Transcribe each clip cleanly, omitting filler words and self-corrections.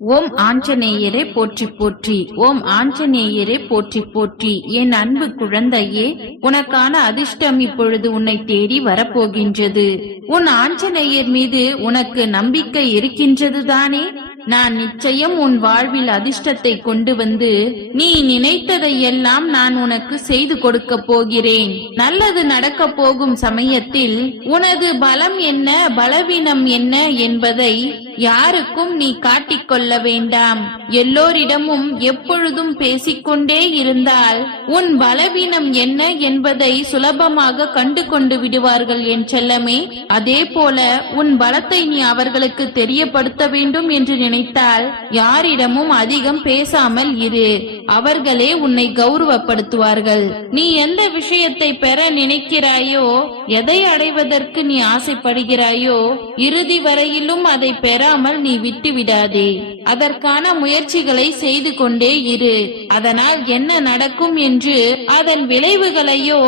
ஓம் ஆஞ்சநேயரே போற்றி போற்றி. ஓம் ஆஞ்சநேயரே போற்றி போற்றி. என் அன்பு குழந்தையே, உனக்கான அதிர்ஷ்டம் இப்பொழுது உன்னை தேடி வரப்போகின்றது. உன் ஆஞ்சநேயர் மீது உனக்கு நம்பிக்கை இருக்கின்றது தானே? நான் நிச்சயம் உன் வாழ்வில் அதிர்ஷ்டத்தை கொண்டு வந்து நீ நினைத்ததை எல்லாம் நான் உனக்கு செய்து கொடுக்க போகிறேன். நல்லது நடக்க போகும் சமயத்தில் உனது பலம் என்ன, பலவீனம் என்ன என்பதை யாருக்கும் நீ காட்டிக்கொள்ள வேண்டாம். எல்லோரிடமும் எப்பொழுதும் பேசிக்கொண்டே இருந்தால் உன் பலவீனம் என்ன என்பதை சுலபமாக கண்டு கொண்டு விடுவார்கள் என் செல்லமே. அதே போல உன் பலத்தை நீ அவர்களுக்கு தெரியப்படுத்த வேண்டும் என்று நினைத்தால் யாரிடமும் அதிகம் பேசாமல் இரு. அவர்களே உன்னை கௌரவப்படுத்துவார்கள். நீ எந்த விஷயத்தை பெற நினைக்கிறாயோ, எதை அடைவதற்கு நீ ஆசைப்படுகிறாயோ, இறுதி வரையிலும் அதை பெறாமல் நீ விட்டு விடாதே. அதற்கான முயற்சிகளை செய்து கொண்டே இரு. அதனால் என்ன நடக்கும் என்று, அதன் விளைவுகளையோ,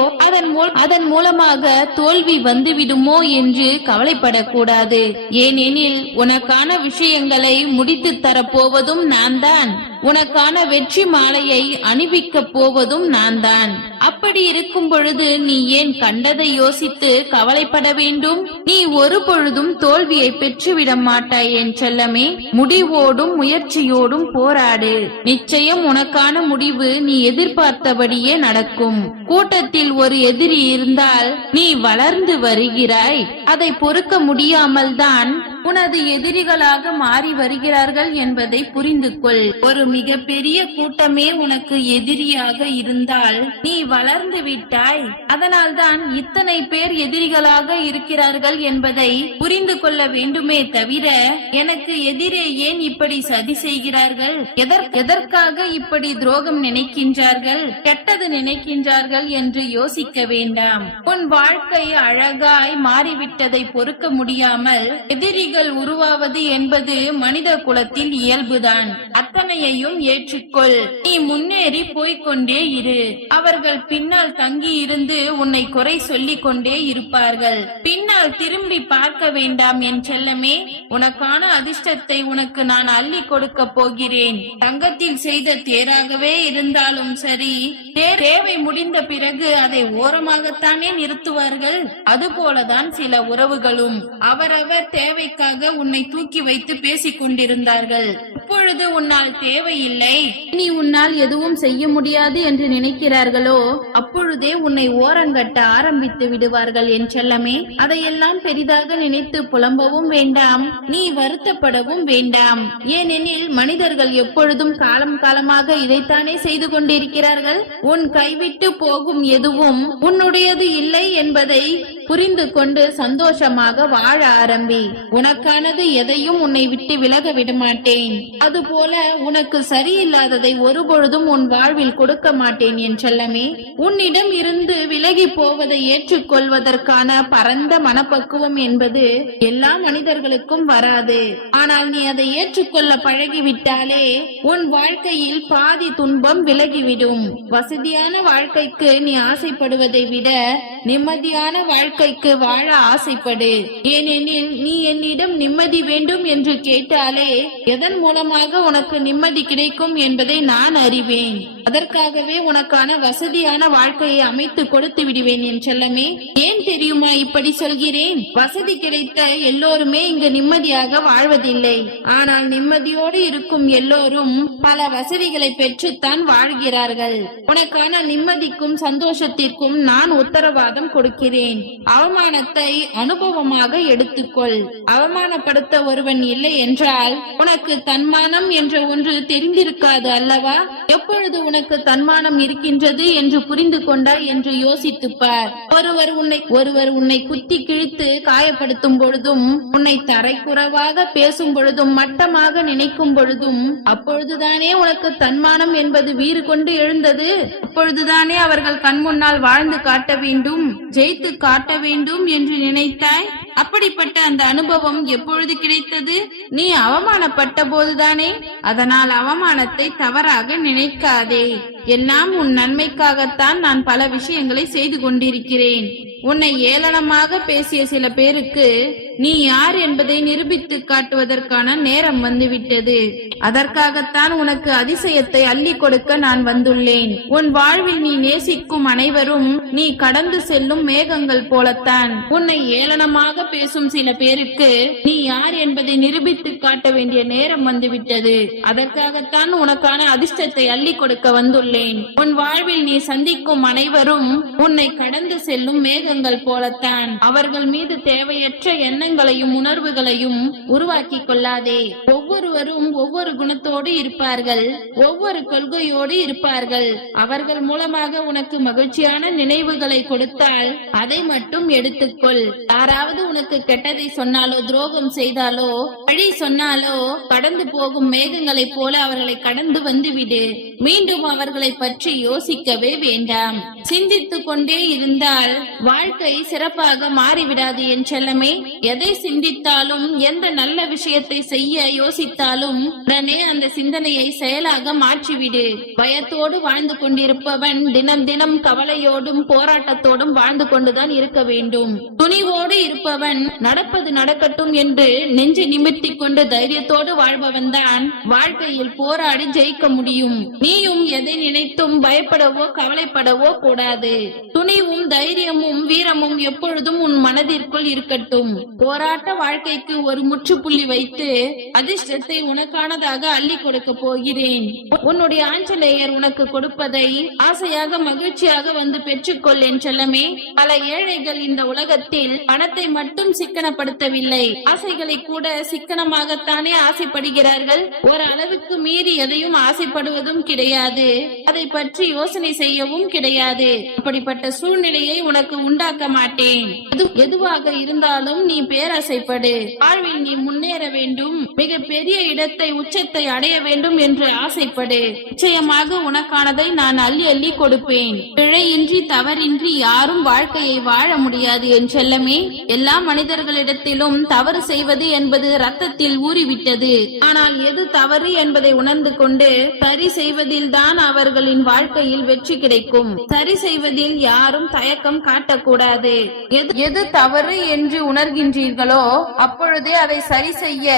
அதன் மூலமாக தோல்வி வந்துவிடுமோ என்று கவலைப்படக்கூடாது. ஏனெனில் உனக்கான விஷயங்களை முடித்து தரப்போவதும் நான் தான். உனக்கான வெற்றி மாலையை அணிவிக்க போவதும் நான் தான். அப்படி இருக்கும் பொழுது நீ ஏன் கண்டதை யோசித்து கவலைப்பட வேண்டும்? நீ ஒரு பொழுதும் தோல்வியை பெற்றுவிட மாட்டாய் என் செல்லமே. முடிவோடும் முயற்சியோடும் போராடு. நிச்சயம் உனக்கான முடிவு நீ எதிர்பார்த்தபடியே நடக்கும். கூட்டத்தில் ஒரு எதிரி இருந்தால் நீ வளர்ந்து வருகிறாய். அதை பொறுக்க முடியாமல் தான் உனது எதிரிகளாக மாறி வருகிறார்கள் என்பதை புரிந்து கொள். ஒரு மிகப்பெரிய கூட்டமே உனக்கு எதிரியாக இருந்தால் நீ வளர்ந்து விட்டாய். அதனால்தான் இத்தனை பேர் எதிரிகளாக இருக்கிறார்கள் என்பதை புரிந்து கொள்ள வேண்டுமே தவிர, எனக்கு எதிரே ஏன் இப்படி சதி செய்கிறார்கள், எதற்காக இப்படி துரோகம் நினைக்கின்றார்கள், கெட்டது நினைக்கின்றார்கள் என்று யோசிக்க வேண்டாம். உன் வாழ்க்கை அழகாய் மாறிவிட்டதை பொறுக்க முடியாமல் எதிரி உருவாவது என்பது மனித குலத்தில் இயல்புதான். அத்தனையையும் ஏற்றுக்கொள். நீ முன்னேறி போய்கொண்டே இரு. அவர்கள் பின்னால் தங்கி இருந்து உன்னை குறை சொல்லிக் கொண்டே இருப்பார்கள். பின்னால் திரும்பி பார்க்க வேண்டாம் என் செல்லமே. உனக்கான அதிர்ஷ்டத்தை உனக்கு நான் அள்ளி கொடுக்க போகிறேன். தங்கத்தில் செய்த தேராகவே இருந்தாலும் சரி, தேவை முடிந்த பிறகு அதை ஓரமாகத்தானே நிறுத்துவார்கள். அதுபோலதான் சில உறவுகளும் அவரவர் தேவைக்காக உன்னை தூக்கி வைத்து பேசிக் கொண்டிருந்தார்கள். இப்பொழுது உன்னால் தேவையில்லை, நீ உன்னால் எதுவும் செய்ய முடியாது என்று நினைக்கிறார்களோ, அப்பொழுதே உன்னை ஓரங்கட்ட ஆரம்பித்து விடுவார்கள் என் செல்லமே. அதையெல்லாம் பெரிதாக நினைத்து புலம்பவும் வேண்டாம், நீ வருத்தப்படவும் வேண்டாம். ஏனெனில் மனிதர்கள் எப்பொழுதும் காலம் காலமாக இதைத்தானே செய்து கொண்டிருக்கிறார்கள். உன் கைவிட்டு போகும் எதுவும் உன்னுடையது இல்லை என்பதை புரிந்து கொண்டு சந்தோஷமாக வாழ ஆரம்பி. உனக்கானது எதையும் உன்னை விட்டு விலக விடமாட்டேன். அதுபோல உனக்கு சரியில்லாததை ஒருபொழுதும் உன் வாழ்வில் கொடுக்க மாட்டேன் என் செல்லமே. உன்னிடம் இருந்து விலகி போவதை ஏற்றுக்கொள்வதற்கான பரந்த மனப்பக்குவம் என்பது எல்லா மனிதர்களுக்கும் வராது. ஆனால் நீ அதை ஏற்றுக்கொள்ள பழகிவிட்டாலே உன் வாழ்க்கையில் பாதி துன்பம் விலகிவிடும். வசதியான வாழ்க்கைக்கு நீ ஆசைப்படுவதை விட நிம்மதியான வாழ்க்கைக்கு வாழ ஆசைப்படு. ஏனெனில் நீ என்னிடம் நிம்மதி வேண்டும் என்று கேட்டாலே எதன் மூலமாக உனக்கு நிம்மதி கிடைக்கும் என்பதை நான் அறிவேன். அதற்காகவே உனக்கான வசதியான வாழ்க்கையை அமைத்து கொடுத்து விடுவேன் என் செல்லமே. ஏன் தெரியுமா இப்படி சொல்கிறேன்? வசதி கிடைத்த எல்லோருமே இங்கு நிம்மதியாக வாழ்வதில்லை. ஆனால் நிம்மதியோடு இருக்கும் எல்லோரும் பல வசதிகளை பெற்றுத்தான் வாழ்கிறார்கள். உனக்கான நிம்மதிக்கும் சந்தோஷத்திற்கும் நான் உத்தரவாதம் கொடுக்கிறேன். அவமானத்தை அனுபவமாக எடுத்துக்கொள். அவமானப்படுத்த ஒருவன் இல்லை என்றால் உனக்கு தன்மானம் என்ற ஒன்று தெரிந்திருக்காது அல்லவா? எப்பொழுது உனக்கு தன்மானம் இருக்கின்றது என்று புரிந்து கொண்டாய் என்று யோசித்துப்பார். ஒருவர் உன்னை குத்தி கிழித்து காயப்படுத்தும் பொழுதும், உன்னை தரைக்குறைவாக பேசும் பொழுதும், மட்டமாக நினைக்கும் பொழுதும், அப்பொழுதுதானே உனக்கு தன்மானம் என்பது வீறு கொண்டு எழுந்தது. அப்பொழுதுதானே அவர்கள் கண் முன்னால் வாழ்ந்து காட்ட வேண்டும், ஜெயித்து காட்ட வேண்டும் என்று நினைத்தாய். அப்படிப்பட்ட அந்த அனுபவம் எப்பொழுது கிடைத்தது? நீ அவமானப்பட்ட போதுதானே. அதனால் அவமானத்தை தவறாக நினைக்காதே. எல்லாம் உன் நன்மைக்காகத்தான் நான் பல விஷயங்களை செய்து கொண்டிருக்கிறேன். உன்னை ஏளனமாக பேசிய சில பேருக்கு நீ யார் என்பதை நிரூபித்து காட்டுவதற்கான நேரம் வந்துவிட்டது. அதற்காகத்தான் உனக்கு அதிசயத்தை அள்ளி கொடுக்க நான் வந்துள்ளேன். உன் வாழ்வில் நீ நேசிக்கும் அனைவரும் நீ கடந்து செல்லும் மேகங்கள் போலத்தான். உன்னை ஏளனமாக பேசும் சில பேருக்கு நீ யார் என்பதை நிரூபித்து காட்ட வேண்டிய நேரம் வந்துவிட்டது. அதற்காகத்தான் உனக்கான அதிர்ஷ்டத்தை அள்ளி கொடுக்க வந்துள்ளேன். உன் வாழ்வில் நீ சந்திக்கும் அனைவரும் உன்னை கடந்து செல்லும் மேகங்கள் போலத்தான். அவர்கள் மீது தேவையற்ற எண்ணங்களையும் உணர்வுகளையும் உருவாக்கி கொள்ளாதே. ஒவ்வொருவரும் ஒவ்வொரு குணத்தோடு இருப்பார்கள், ஒவ்வொரு கொள்கையோடு இருப்பார்கள். அவர்கள் மூலமாக உனக்கு மகிழ்ச்சியான நினைவுகளை கொடுத்தால் அதை மட்டும் எடுத்துக்கொள். யாராவது உனக்கு கெட்டதை சொன்னாலோ துரோகம் செய்தாலோ வழி சொன்னாலோ கடந்து போகும் மேகங்களைப் போல அவர்களை கடந்து வந்துவிடு. மீண்டும் அவர்களை பற்றி யோசிக்கவே வேண்டாம். சிந்தித்துக் கொண்டே இருந்தால் வாழ்க்கை சிறப்பாக மாறிவிடாது என் செல்லமே. எதை சிந்தித்தாலும் எந்த நல்ல விஷயத்தை செய்ய யோசித்தாலும் உடனே அந்த சிந்தனையை செயலாக மாற்றிவிடு. பயத்தோடு வாழ்ந்து கொண்டிருப்பவன் தினம் தினம் கவலையோடும் போராட்டத்தோடும் வாழ்ந்து கொண்டுதான் இருக்க வேண்டும். துணிவோடு இருப்பவன் நடப்பது நடக்கட்டும் என்று நெஞ்சு நிமிர்த்தி கொண்டு தைரியத்தோடு வாழ்பவன் தான் வாழ்க்கையில் போராடி ஜெயிக்க முடியும். நீயும் எதை நினைத்தும் பயப்படவோ கவலைப்படவோ கூடாது. துணிவும் தைரியமும் வீரமும் எப்பொழுதும் உன் மனதிற்குள் இருக்கட்டும். போராட்ட வாழ்க்கைக்கு ஒரு முற்றுப்புள்ளி வைத்து அதிர்ஷ்டத்தை உனக்கானதாக அள்ளி கொடுக்க போகிறேன். உன்னுடைய ஆஞ்சநேயர் உனக்கு கொடுப்பதை ஆசையாக மகிழ்ச்சியாக வந்து பெற்றுக்கொள் என் செல்லமே. பல ஏழைகள் இந்த உலகத்தில் பணத்தை மட்டும் சிக்கனப்படுத்தவில்லை, ஆசைகளை கூட சிக்கனமாகத்தானே ஆசைப்படுகிறார்கள். ஒரு அளவுக்கு மீறி எதையும் ஆசைப்படுவதும் கிடையாது, அதை பற்றி யோசனை செய்யவும் கிடையாது. அப்படிப்பட்ட சூழ்நிலையை உனக்கு உண்டாக்க மாட்டேன். எதுவாக இருந்தாலும் நீ பேராசைப்படு. வாழ்வில் நீ முன்னேற வேண்டும், மிக பெரிய இடத்தை உச்சத்தை அடைய வேண்டும் என்று ஆசைப்படு. நிச்சயமாக உனக்கானதை நான் அள்ளி அள்ளி கொடுப்பேன். பிழையின்றி தவறின்றி யாரும் வாழ்க்கையை வாழ முடியாது என் செல்லமே. எல்லா மனிதர்களிடத்திலும் தவறு செய்வது என்பது ரத்தத்தில் ஊறிவிட்டது. ஆனால் எது தவறு என்பதை உணர்ந்து கொண்டு சரி செய்வதில் தான் அவர்களின் வாழ்க்கையில் வெற்றி கிடைக்கும். சரி செய்வதில் யாரும் தயக்கம் காட்டக்கூடாது. எது தவறு என்று உணர்கின்றீர்களோ அப்பொழுதே அதை சரி செய்ய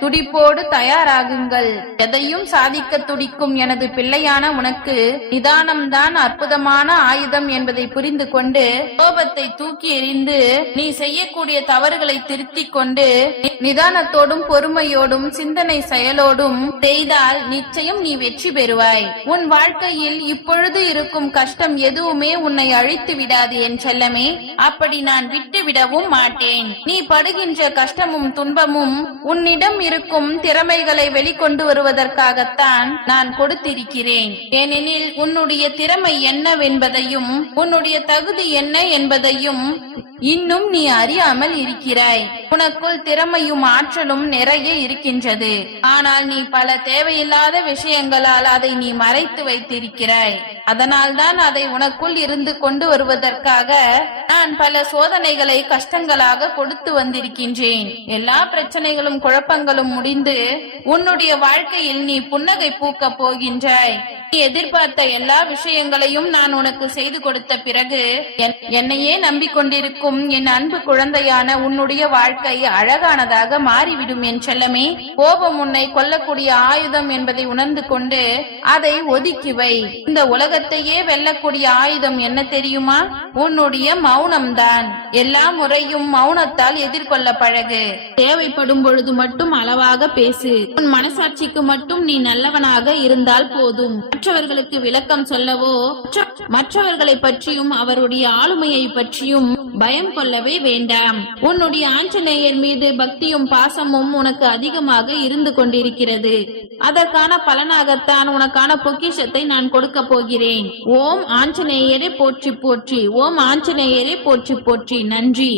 துடிப்போடு தயாராகுங்கள். எதையும் சாதிக்க துடிக்கும் எனது பிள்ளையான உனக்கு நிதானம்தான் அற்புதமான ஆயுதம் என்பதை புரிந்து கொண்டு கோபத்தை தூக்கி எறிந்து நீ செய்யக்கூடிய தவறுகளை திருத்திக் கொண்டு நிதானத்தோடும் பொறுமையோடும் சிந்தனை செயலோடும் செய்தால் நிச்சயம் நீ வெற்றி பெறுவாய். உன் வாழ்க்கையில் இப்பொழுது இருக்கும் கஷ்டம் எதுவுமே உன்னை அழித்து விடாது என் செல்லமே. அப்படி நான் விட்டு விடவும் மாட்டேன். நீ படுகின்ற கஷ்டமும் துன்பமும் உன்னிடம் இருக்கும் திறமைகளை வெளிக்கொண்டு வருவதற்காகத்தான் நான் கொடுத்திருக்கிறேன். ஏனெனில் உன்னுடைய திறமை என்னவென்பதையும் உன்னுடைய தகுதி என்ன என்பதையும் இன்னும் நீ அறியாமல் இருக்கிறாய். உனக்குள் திறமையும் ஆற்றலும் நிறைய இருக்கின்றது. ஆனால் நீ பல தேவையில்லாத விஷயங்களால் அதை நீ மறைத்து வைத்திருக்கிறாய். அதனால்தான் அதை உனக்குள் இருந்து கொண்டு வருவதற்காக நான் பல சோதனைகளை கஷ்டங்களாக கொடுத்து வந்திருக்கின்றேன். எல்லா பிரச்சனைகளும் குழப்பங்களும் முடிந்து உன்னுடைய வாழ்க்கையில் நீ புன்னகை பூக்க போகின்றாய். நீ எதிர்பார்த்த எல்லா விஷயங்களையும் நான் உனக்கு செய்து கொடுத்த பிறகு என்னையே நம்பிக்கொண்டிருக்கும் என் அன்பு குழந்தையான உன்னுடைய வாழ்க்கை அழகானதாக மாறிவிடும் என் செல்லமே. கோபம் உன்னை கொல்லக்கூடிய ஆயுதம் என்பதை உணர்ந்து கொண்டு அதை ஒதுக்கி வை. இந்த உலகத்தையே வெல்லக்கூடிய ஆயுதம் என்ன தெரியுமா? உன்னுடைய மௌனம்தான். எல்லா முறையும் மௌனத்தால் எதிர்கொள்ள பழகு. தேவைப்படும் பொழுது மட்டும் அளவாக பேசு. உன் மனசாட்சிக்கு மட்டும் நீ நல்லவனாக இருந்தால் போதும். மற்றவர்களுக்கு விளக்கம் சொல்லவோ மற்றவர்களை பற்றியும் அவருடைய ஆளுமையை பற்றியும் பயம் கொள்ளவே வேண்டாம். உன்னுடைய ஆஞ்சநேயர் மீது பக்தியும் பாசமும் உனக்கு அதிகமாக இருந்து கொண்டிருக்கிறது. அதற்கான பலனாகத்தான் உனக்கான பொக்கிஷத்தை நான் கொடுக்க போகிறேன். ஓம் ஆஞ்சநேயரே போற்றி போற்றி. ஓம் ஆஞ்சநேயரே போற்றி போற்றி. நன்றி.